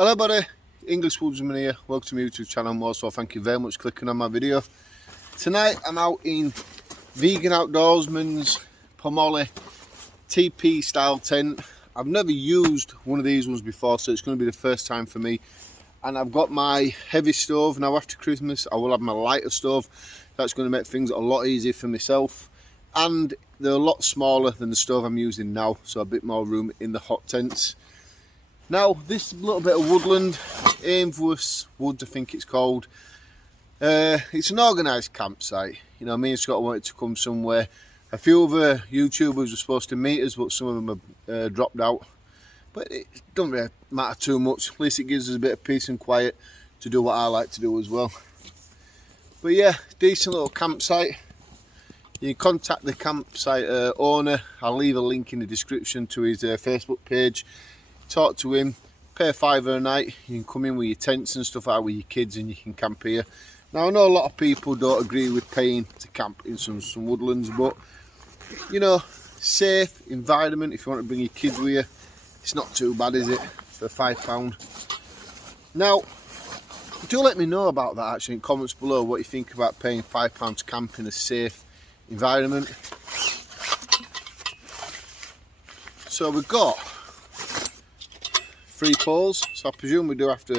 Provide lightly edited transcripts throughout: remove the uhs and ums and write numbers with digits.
Hello buddy, English Woodsman here, welcome to my YouTube channel. Also thank you very much for clicking on my video. Tonight I'm out in Vegan Outdoorsman's Pomoly TP style tent. I've never used one of these ones before, so it's going to be the first time for me. And I've got my heavy stove now. After Christmas I will have my lighter stove. That's going to make things a lot easier for myself, and they're a lot smaller than the stove I'm using now, so a bit more room in the hot tents. Now this little bit of woodland, Hainworth Woods I think it's called, it's an organised campsite. You know, me and Scott wanted to come somewhere. A few other YouTubers were supposed to meet us, but some of them have dropped out. But it doesn't really matter too much. At least it gives us a bit of peace and quiet to do what I like to do as well. But yeah, decent little campsite. You can contact the campsite owner. I'll leave a link in the description to his Facebook page. Talk to him, pay £5 a night. You can come in with your tents and stuff out with your kids and you can camp here. Now I know a lot of people don't agree with paying to camp in some woodlands, but you know, safe environment. If you want to bring your kids with you, it's not too bad, is it, for £5? Now do let me know about that actually in comments below, what you think about paying £5 to camp in a safe environment. So we've got 3 poles, so I presume we do have to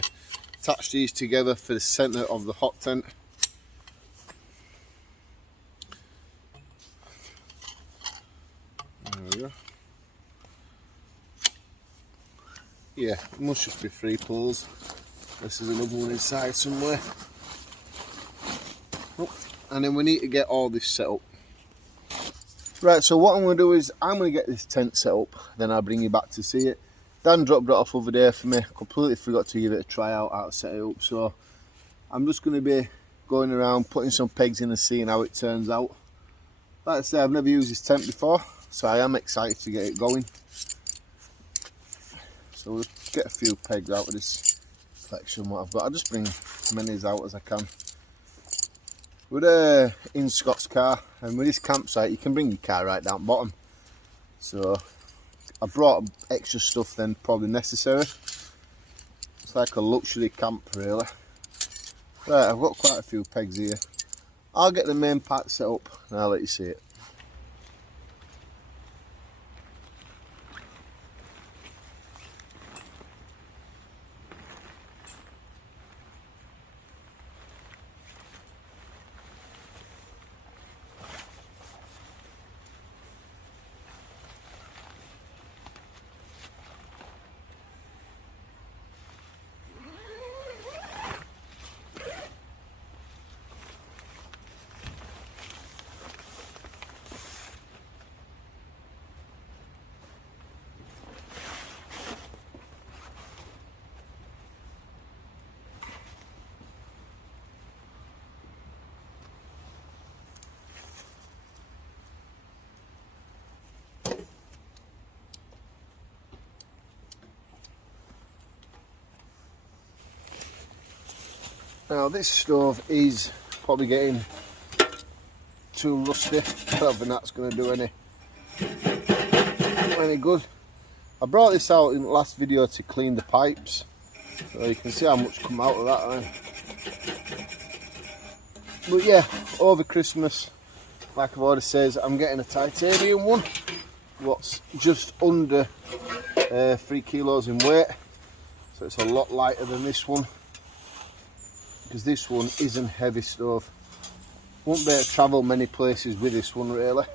attach these together for the centre of the hot tent. There we go. Yeah, it must just be 3 poles. This is another one inside somewhere. Oh, and then we need to get all this set up. Right, so what I'm going to do is I'm going to get this tent set up, then I'll bring you back to see it. Dan dropped it off over there for me. Completely forgot to give it a try out how to set it up, so I'm just going to be going around putting some pegs in and seeing how it turns out. Like I say, I've never used this tent before, so I am excited to get it going. So we'll get a few pegs out of this collection what I've got. I'll just bring as many out as I can. We're in Scott's car, and with this campsite you can bring your car right down bottom. So I brought extra stuff than probably necessary. It's like a luxury camp really. Right, I've got quite a few pegs here. I'll get the main part set up and I'll let you see it. Now this stove is probably getting too rusty. I don't think that's going to do any good. I brought this out in the last video to clean the pipes, so you can see how much come out of that. But yeah, over Christmas, like I've already said, I'm getting a titanium one, what's just under 3 kilos in weight, so it's a lot lighter than this one. Because this one isn't heavy stove. Won't be able to travel many places with this one really.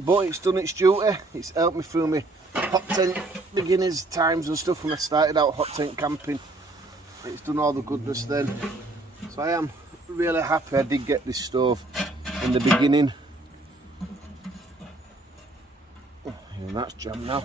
But it's done its duty. It's helped me through my hot tent beginners times and stuff when I started out hot tent camping. It's done all the goodness then. So I am really happy I did get this stove in the beginning. And that's jammed now.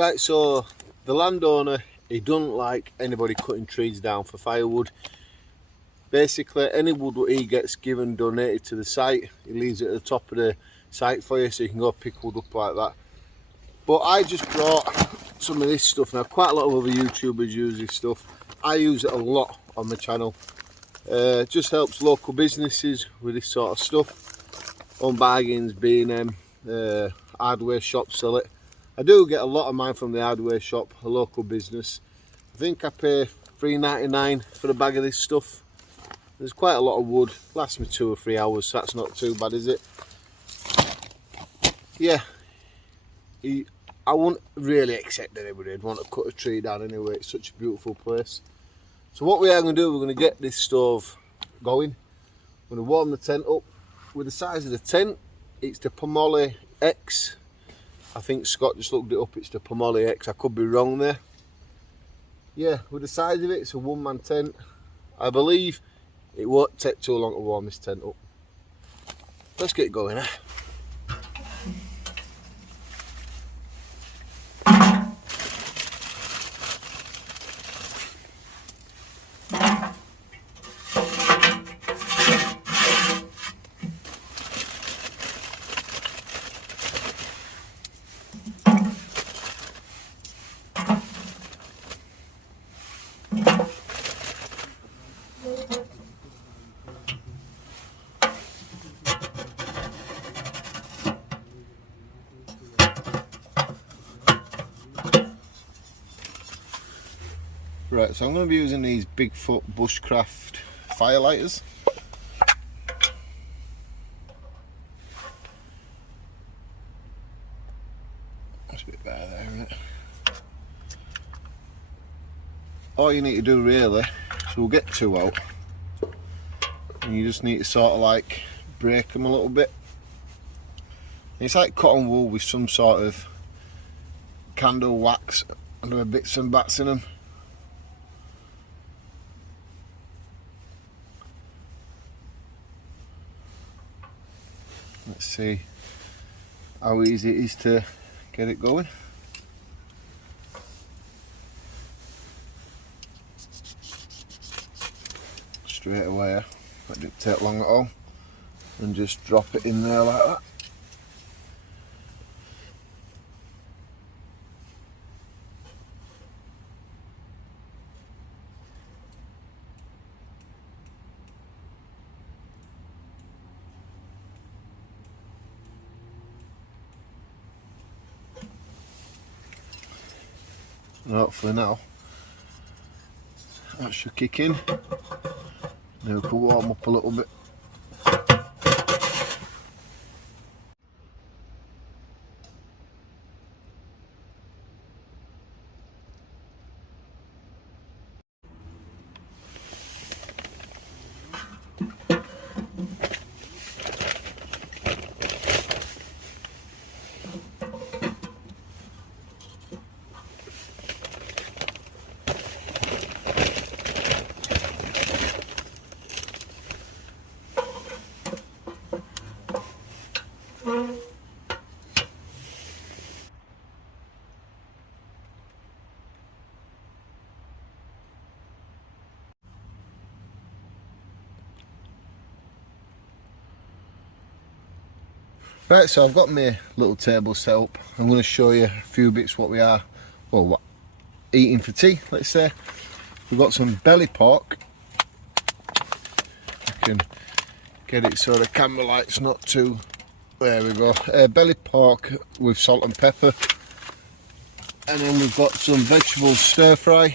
Right, so the landowner, he doesn't like anybody cutting trees down for firewood. Basically, any wood that he gets given donated to the site, he leaves it at the top of the site for you, so you can go pick wood up like that. But I just brought some of this stuff. Now, quite a lot of other YouTubers use this stuff. I use it a lot on my channel. Just helps local businesses with this sort of stuff. On bargains, B&M, hardware shops sell it. I do get a lot of mine from the hardware shop, a local business. I think I pay $3.99 for a bag of this stuff. There's quite a lot of wood, lasts me 2 or 3 hours, so that's not too bad, is it? Yeah, I wouldn't really accept anybody would want to cut a tree down anyway. It's such a beautiful place. So what we are going to do, we're going to get this stove going. We're going to warm the tent up. With the size of the tent, it's the Pomoly X. I think Scott just looked it up, it's the Pomoly X. I could be wrong there. Yeah, with the size of it, it's a one-man tent. I believe it won't take too long to warm this tent up. Let's get going, eh? Right, so I'm going to be using these Bigfoot Bushcraft firelighters. That's a bit better there, isn't it? All you need to do really, so we'll get 2 out, and you just need to sort of like break them a little bit. It's like cotton wool with some sort of candle wax and there are bits and bats in them. Let's see how easy it is to get it going. Straight away, that didn't take long at all, and just drop it in there like that. And hopefully now that should kick in. Now we can warm up a little bit. Right, so I've got my little table set up. I'm going to show you a few bits what we are, well, what eating for tea, let's say. We've got some belly pork. I can get it so the camera light's not too, there we go. Belly pork with salt and pepper. And then we've got some vegetable stir fry.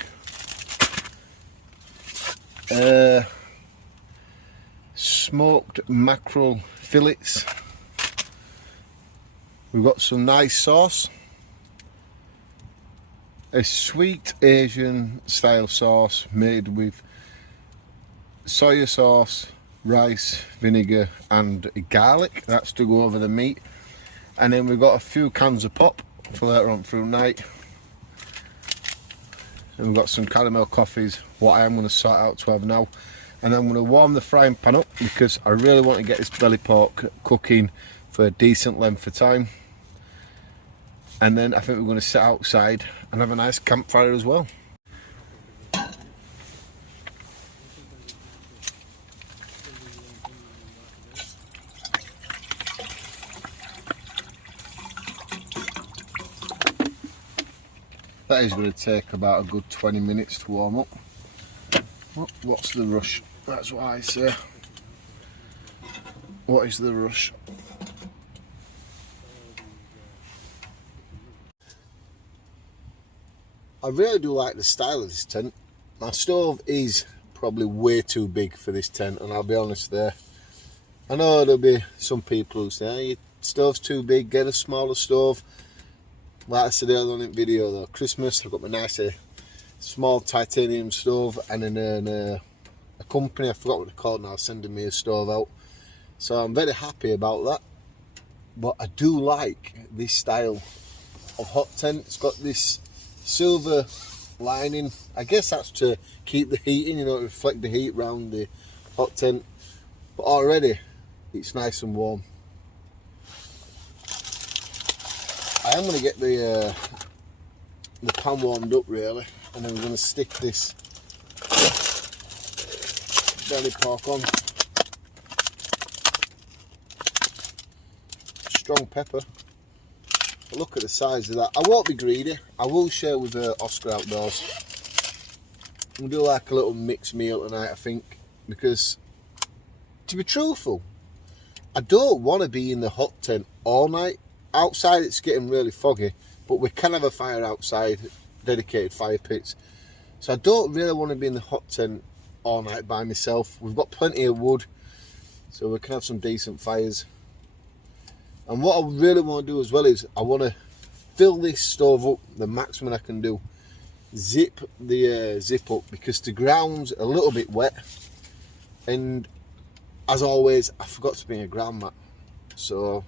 Smoked mackerel fillets. We've got some nice sauce, a sweet Asian style sauce made with soya sauce, rice, vinegar and garlic. That's to go over the meat. And then we've got a few cans of pop for later on through night. And we've got some caramel coffees, what I am going to sort out to have now. And I'm going to warm the frying pan up because I really want to get this belly pork cooking for a decent length of time. and then I think we're going to sit outside and have a nice campfire as well. That is going to take about a good 20 minutes to warm up. Well, what's the rush? That's what I say. What is the rush? I really do like the style of this tent. My stove is probably way too big for this tent, and I'll be honest there. I know there'll be some people who say, hey, your stove's too big, get a smaller stove. Like I said earlier on in the video though, Christmas, I've got my nice small titanium stove, and then a company, I forgot what they're called now, sending me a stove out. So I'm very happy about that. But I do like this style of hot tent. It's got this silver lining. I guess that's to keep the heat in, you know, reflect the heat around the hot tent. But already it's nice and warm. I am going to get the pan warmed up really, and then we're going to stick this belly pork on. Strong pepper. But look at the size of that. I won't be greedy. I will share with Oscar Outdoors. We'll do like a little mixed meal tonight, I think, because to be truthful, I don't want to be in the hot tent all night. Outside it's getting really foggy, but we can have a fire outside, dedicated fire pits. So I don't really want to be in the hot tent all night by myself. We've got plenty of wood, so we can have some decent fires. And what I really want to do as well is I want to fill this stove up the maximum I can do. Zip the zip up, because the ground's a little bit wet, and as always I forgot to bring a ground mat, so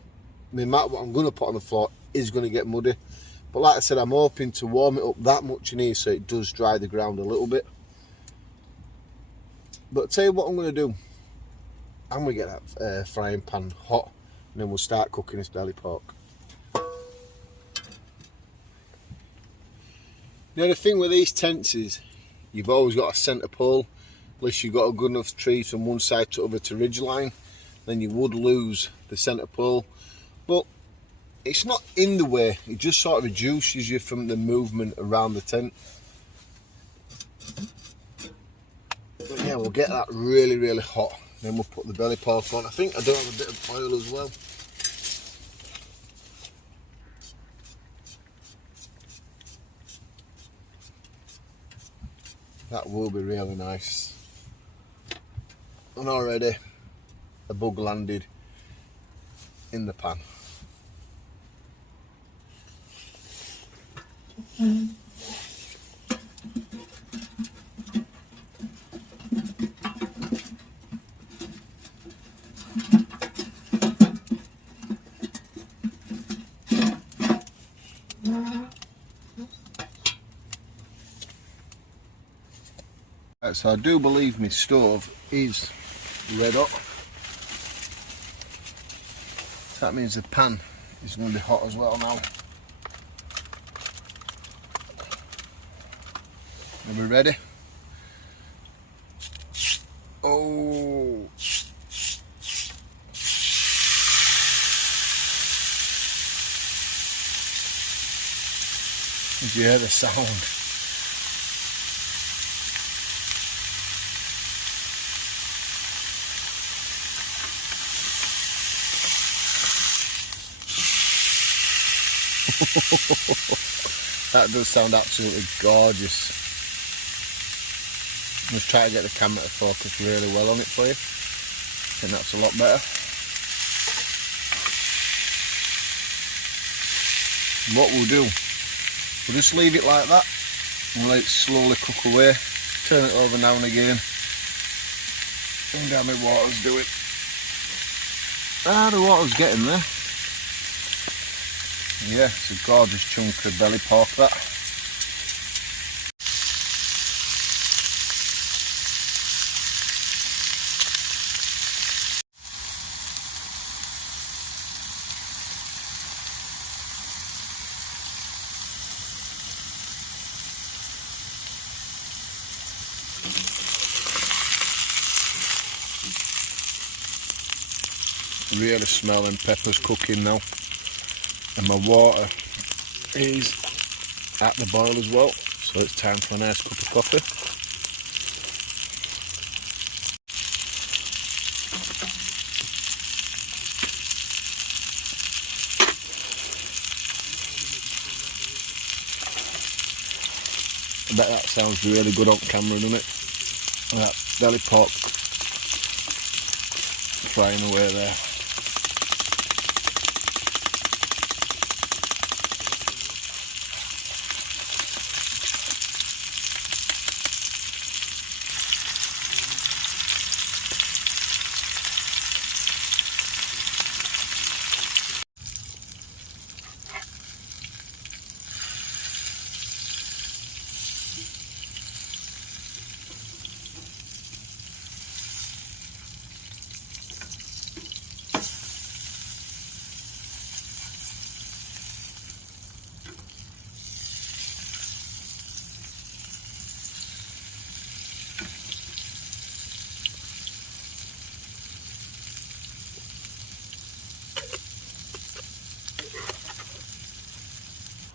the mat what I'm going to put on the floor is going to get muddy. But like I said, I'm hoping to warm it up that much in here so it does dry the ground a little bit. But I'll tell you what I'm going to do. I'm going to get that frying pan hot, and then we'll start cooking this belly pork. Now the thing with these tents is you've always got a centre pole, unless you've got a good enough tree from one side to other to ridgeline, then you would lose the centre pole. But it's not in the way, it just sort of reduces you from the movement around the tent. But yeah, we'll get that really hot, then we'll put the belly pork on. I think I do have a bit of oil as well. That will be really nice. And already a bug landed in the pan. Right, so I do believe my stove is red hot. So that means the pan is going to be hot as well now. Are we ready? Oh! Did you hear the sound? That does sound absolutely gorgeous. Let's try to get the camera to focus really well on it for you. I think that's a lot better. And what we'll do, we'll just leave it like that and let it slowly cook away. Turn it over now and again. And how my water's doing. Ah, the water's getting there. Yeah, it's a gorgeous chunk of belly pork that. really smelling peppers cooking now, and my water is at the boil as well, so it's time for a nice cup of coffee. I bet that sounds really good on camera, doesn't it? That belly pork frying away there.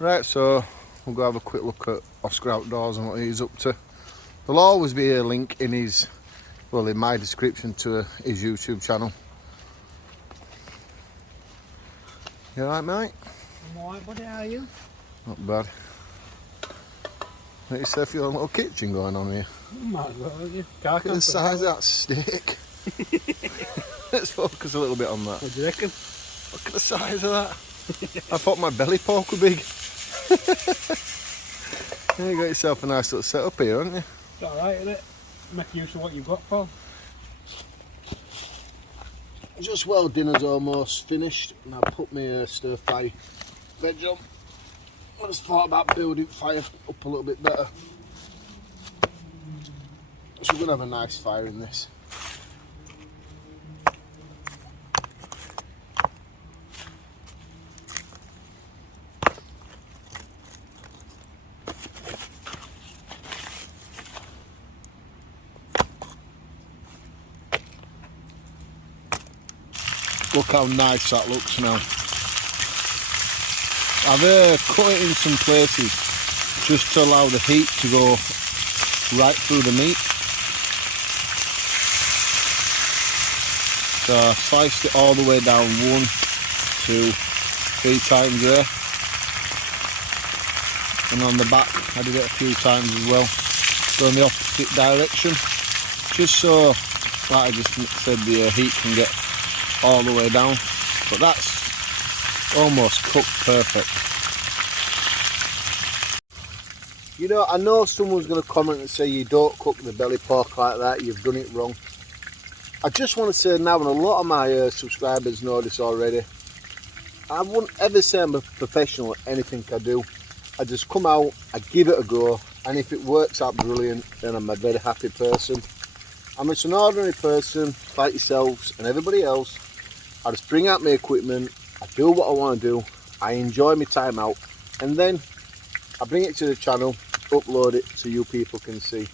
Right, so we'll go have a quick look at Oscar Outdoors and what he's up to. There'll always be a link in his, well, in my description to his YouTube channel. You alright, mate? I'm alright, buddy, how are you? Not bad. Make yourself your own little kitchen going on here. Might as well, you? Look at the size of that steak. Let's focus a little bit on that. What do you reckon? Look at the size of that. I thought my belly pork were big. You got yourself a nice little setup here, haven't you? It's alright, isn't it? Make use of what you've got, Paul. Just well, dinner's almost finished, and I've put my stir fry veg on. I just thought about building fire up a little bit better. So we're going to have a nice fire in this. Look how nice that looks now. I've cut it in some places just to allow the heat to go right through the meat. So I sliced it all the way down 1, 2, 3 times there. And on the back I did it a few times as well. So in the opposite direction. Just so, like I just said, the heat can get all the way down, but that's almost cooked perfect. You know, I know someone's going to comment and say you don't cook the belly pork like that, you've done it wrong. I just want to say now, and a lot of my subscribers know this already, I wouldn't ever say I'm a professional at anything I do. I just come out, I give it a go, and if it works out brilliant, then I'm a very happy person. I'm just an ordinary person like yourselves and everybody else. I just bring out my equipment, I do what I want to do, I enjoy my time out, and then I bring it to the channel, upload it so you people can see.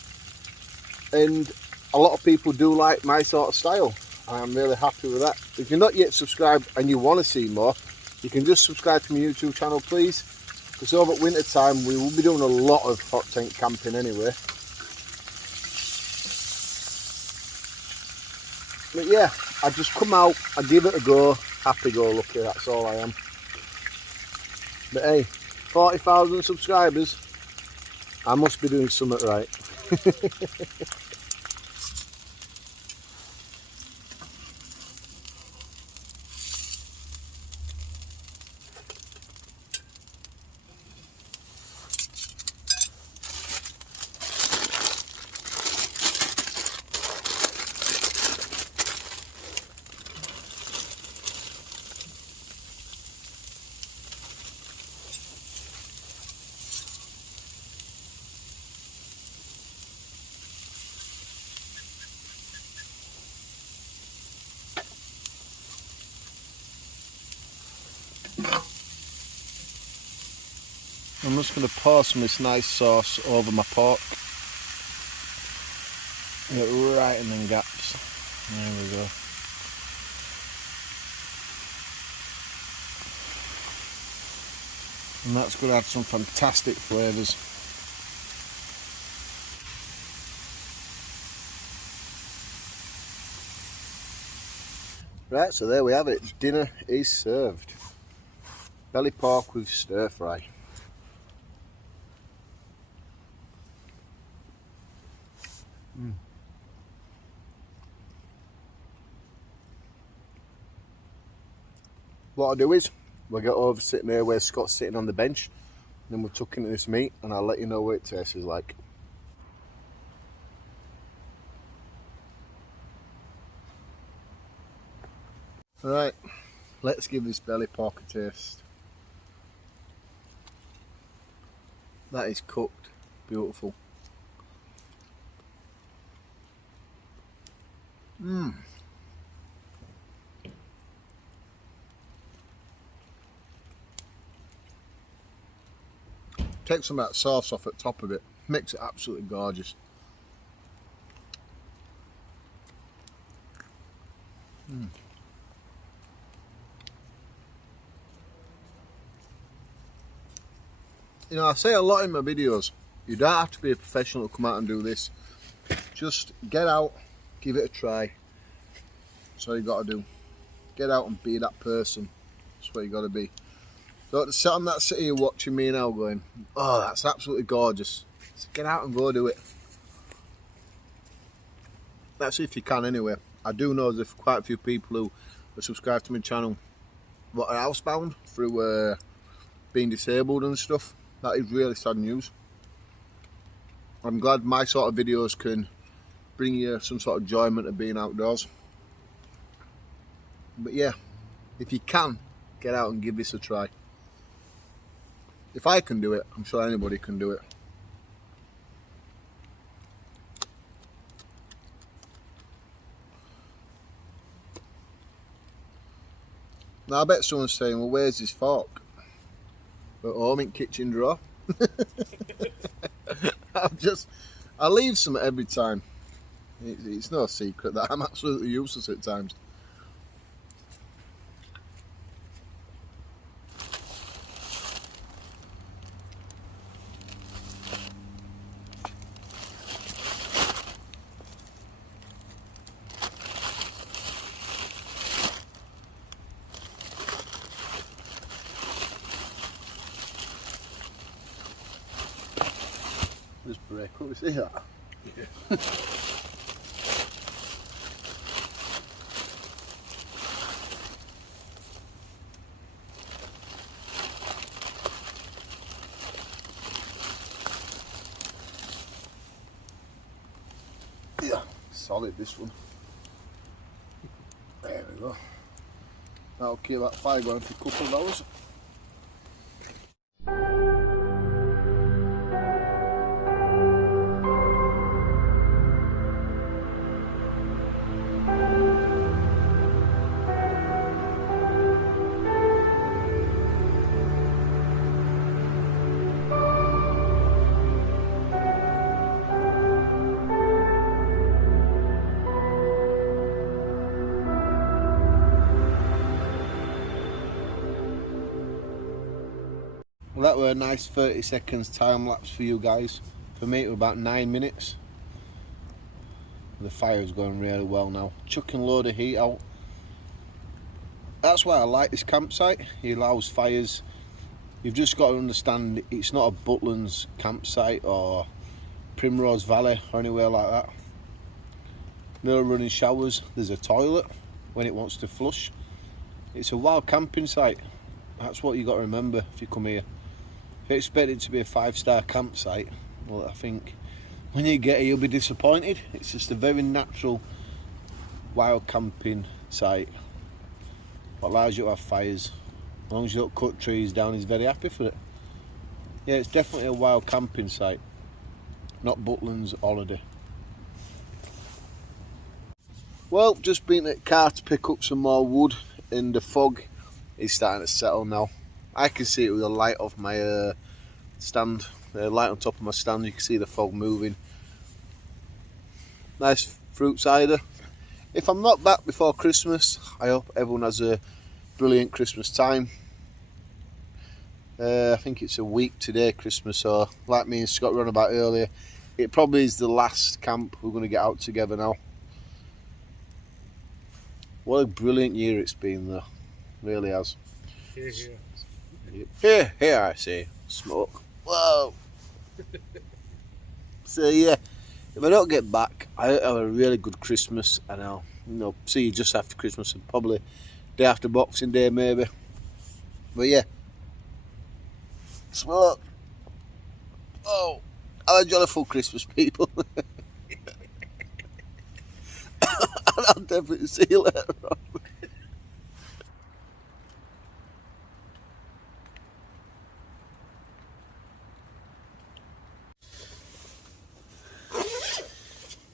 And a lot of people do like my sort of style, and I'm really happy with that. If you're not yet subscribed and you want to see more, you can just subscribe to my YouTube channel, please, because over winter time we will be doing a lot of hot tent camping anyway. But yeah, I just come out, I give it a go, happy go lucky, that's all I am. But hey, 40,000 subscribers, I must be doing something right. I'm just going to pour some of this nice sauce over my pork. Get right in them gaps. There we go. and that's going to add some fantastic flavours. Right, so there we have it. Dinner is served. Belly pork with stir fry. What I'll do is, we'll get over sitting here where Scott's sitting on the bench, then we'll tuck into this meat and I'll let you know what it tastes like. Right, let's give this belly pork a taste. That is cooked, beautiful. Take some of that sauce off at the top of it, makes it absolutely gorgeous. You know, I say a lot in my videos, you don't have to be a professional to come out and do this. Just get out, give it a try. That's all you got to do. Get out and be that person. That's what you got to be. Don't sit on that seat here watching me now going, oh, that's absolutely gorgeous. Just get out and go do it. That's if you can anyway. I do know there's quite a few people who are subscribed to my channel what are housebound through being disabled and stuff. That is really sad news. I'm glad my sort of videos can bring you some sort of enjoyment of being outdoors. But yeah, if you can, get out and give this a try. If I can do it, I'm sure anybody can do it. Now I bet someone's saying, well, where's his fork? At home in kitchen drawer. I leave some every time. It's no secret that I'm absolutely useless at times. Just break up, you see that? Yeah. Yeah, solid this one. There we go. That'll keep that fire going for a couple of hours. Well, that were a nice 30 seconds time lapse for you guys. For me it was about 9 minutes. The fire's going really well now. Chucking a load of heat out. That's why I like this campsite. It allows fires. You've just got to understand it's not a Butlins campsite or Primrose Valley or anywhere like that. No running showers. There's a toilet when it wants to flush. It's a wild camping site. That's what you got to remember if you come here. If you expect it to be a 5-star campsite, well, I think when you get here you'll be disappointed. It's just a very natural wild camping site. What allows you to have fires. As long as you don't cut trees down, he's very happy for it. Yeah, it's definitely a wild camping site, not Butlins holiday. Well, just been at the car to pick up some more wood, and the fog is starting to settle now. I can see it with the light off my stand, the light on top of my stand. You can see the fog moving. Nice fruit cider. If I'm not back before Christmas, I hope everyone has a brilliant Christmas time. I think it's a week today, Christmas, or like me and Scott were on about earlier, it probably is the last camp we're going to get out together now. What a brilliant year it's been though, really has. Here I say, smoke. Whoa! So yeah, if I don't get back, I have a really good Christmas, and I'll see you just after Christmas and probably day after Boxing Day maybe. But yeah, smoke. Oh, have a jolly full Christmas, people. And I'll definitely see you later on.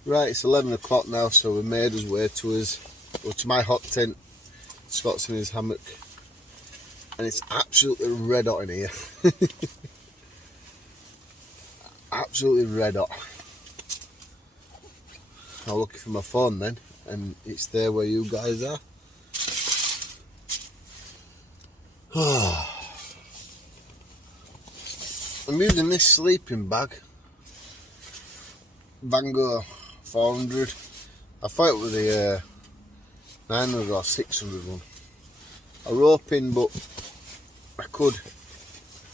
Right, it's 11 o'clock now, so we made us way to my hot tent. Scott's in his hammock, and it's absolutely red hot in here. Absolutely red hot. I'm looking for my phone then, and it's there where you guys are. I'm using this sleeping bag, Vango 400. I thought it was the 900 or 600 one. I was hoping, but I could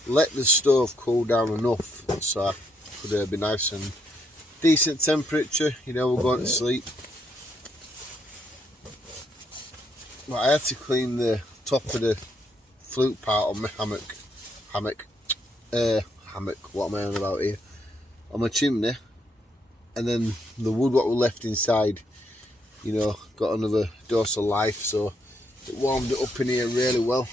let the stove cool down enough so I could be nice and decent temperature, we're going to sleep. But I had to clean the top of the flute part on my hammock, what am I on about here, on my chimney, and then the wood what was left inside, got another dose of life, so it warmed it up in here really well.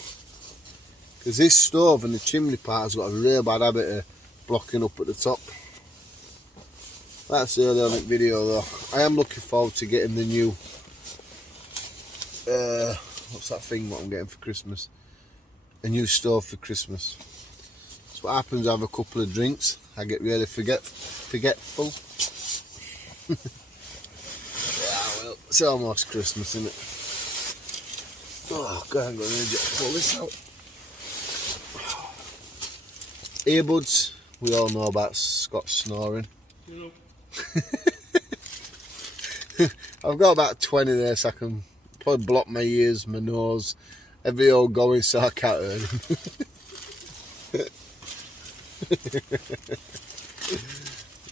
Because this stove and the chimney part has got a real bad habit of blocking up at the top. That's the early on video though. I am looking forward to getting the new, what's that thing what I'm getting for Christmas? A new stove for Christmas. So what happens, I have a couple of drinks, I get really forgetful. Yeah, well, it's almost Christmas, isn't it? Oh God, I'm going to pull this out. Earbuds, we all know about Scott snoring. I've got about 20 there, so I can probably block my ears, my nose, every old going, so I can't hear him.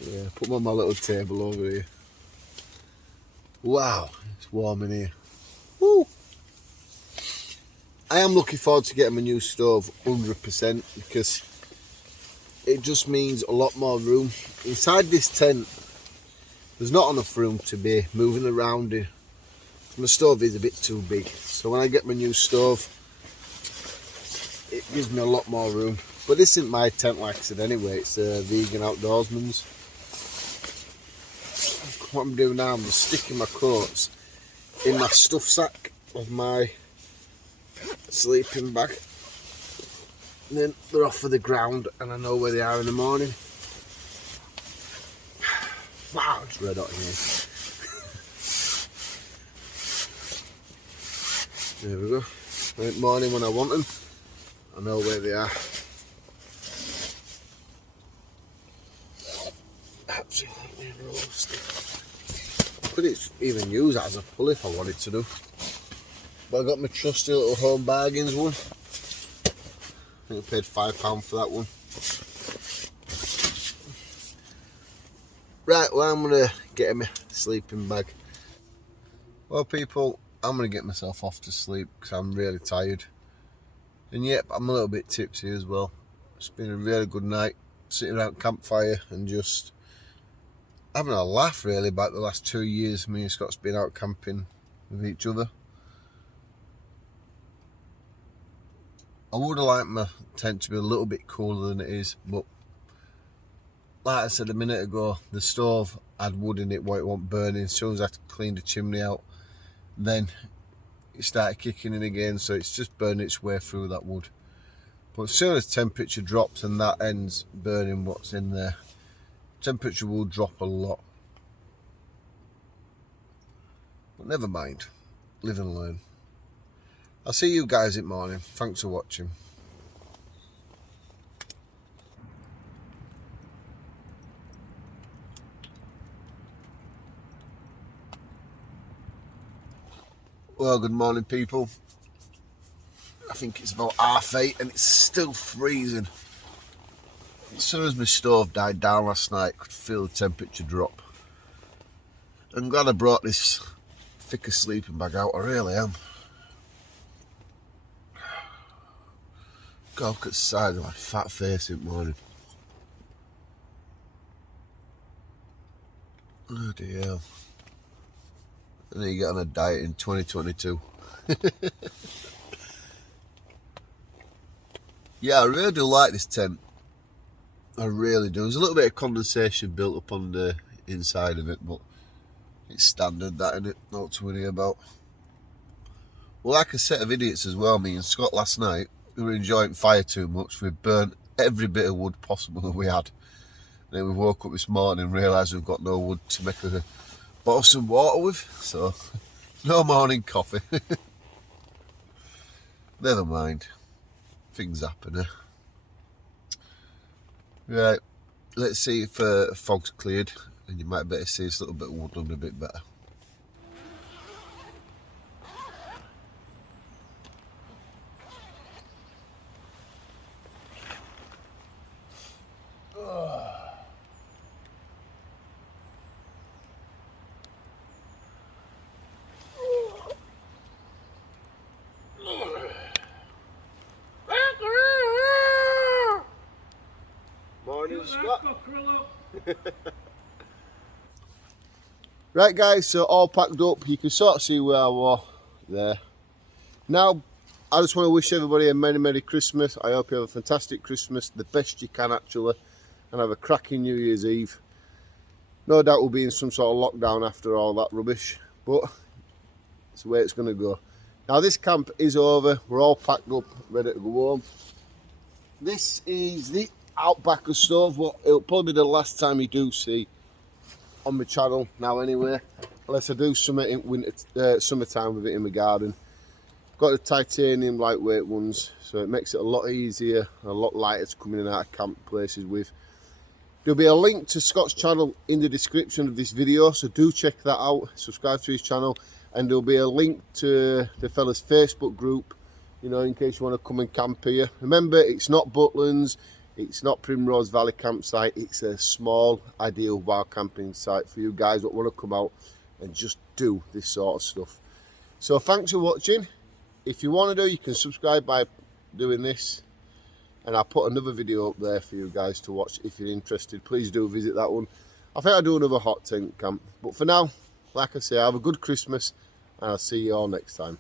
Yeah, put them on my little table over here. Wow, it's warm in here. Woo! I am looking forward to getting my new stove 100% because it just means a lot more room. Inside this tent, there's not enough room to be moving around in. My stove is a bit too big. So when I get my new stove, it gives me a lot more room. But this isn't my tent, like I said anyway, it's a vegan outdoorsman's. What I'm doing now, I'm just sticking my coats in my stuff sack of my sleeping bag. And then they're off of the ground and I know where they are in the morning. Wow, it's red hot in here. There we go. In the morning when I want them, I know where they are. Absolutely roasted. Could even use that as a pull if I wanted to do. But I got my trusty little Home Bargains one. I think I paid £5 for that one. Right, well I'm going to get in my sleeping bag. Well people, I'm going to get myself off to sleep because I'm really tired. And yep, I'm a little bit tipsy as well. It's been a really good night, sitting around campfire and just having a laugh really about the last 2 years me and Scott's been out camping with each other. I would have liked my tent to be a little bit cooler than it is, but like I said a minute ago, the stove had wood in it where it wasn't burning. As soon as I cleaned the chimney out, then it started kicking in again, so it's just burning its way through that wood. But as soon as temperature drops and that ends burning what's in there, temperature will drop a lot. But never mind, live and learn. I'll see you guys in the morning. Thanks for watching. Well, good morning, people. I think it's about 8:30 and it's still freezing. As soon as my stove died down last night, I could feel the temperature drop. I'm glad I brought this thicker sleeping bag out, I really am. God, look at the side of my fat face in the morning. Oh dear. I need to get on a diet in 2022. Yeah, I really do like this tent. I really do. There's a little bit of condensation built up on the inside of it, but it's standard, that, innit? Not to worry about. Well, like a set of idiots as well, me and Scott last night, we were enjoying fire too much. We burnt every bit of wood possible that we had. And then we woke up this morning and realised we've got no wood to make a bottle of some water with, so no morning coffee. Never mind. Things happen, eh? Right, let's see if fog's cleared and you might better see this little bit of woodland a bit better. Morning, Scott. Right guys, so all packed up. You can sort of see where I was there. Now, I just want to wish everybody a Merry Christmas. I hope you have a fantastic Christmas, the best you can actually, and have a cracking New Year's Eve. No doubt we'll be in some sort of lockdown after all that rubbish, but it's the way it's going to go. Now this camp is over, we're all packed up, ready to go home. This is the Outbacker stove, what it'll probably be the last time you do see on my channel now anyway, unless I do something in winter, summertime with it in my garden. Got the titanium lightweight ones, so it makes it a lot easier, a lot lighter to come in and out of camp places with. There'll be a link to Scott's channel in the description of this video, so do check that out, subscribe to his channel, and there'll be a link to the fella's Facebook group, you know, in case you want to come and camp here. Remember, it's not Butlins, it's not Primrose Valley campsite, it's a small, ideal wild camping site for you guys that want to come out and just do this sort of stuff. So thanks for watching. If you want to do, you can subscribe by doing this, and I'll put another video up there for you guys to watch if you're interested. Please do visit that one. I think I'll do another hot tent camp, but for now, like I say, have a good Christmas and I'll see you all next time.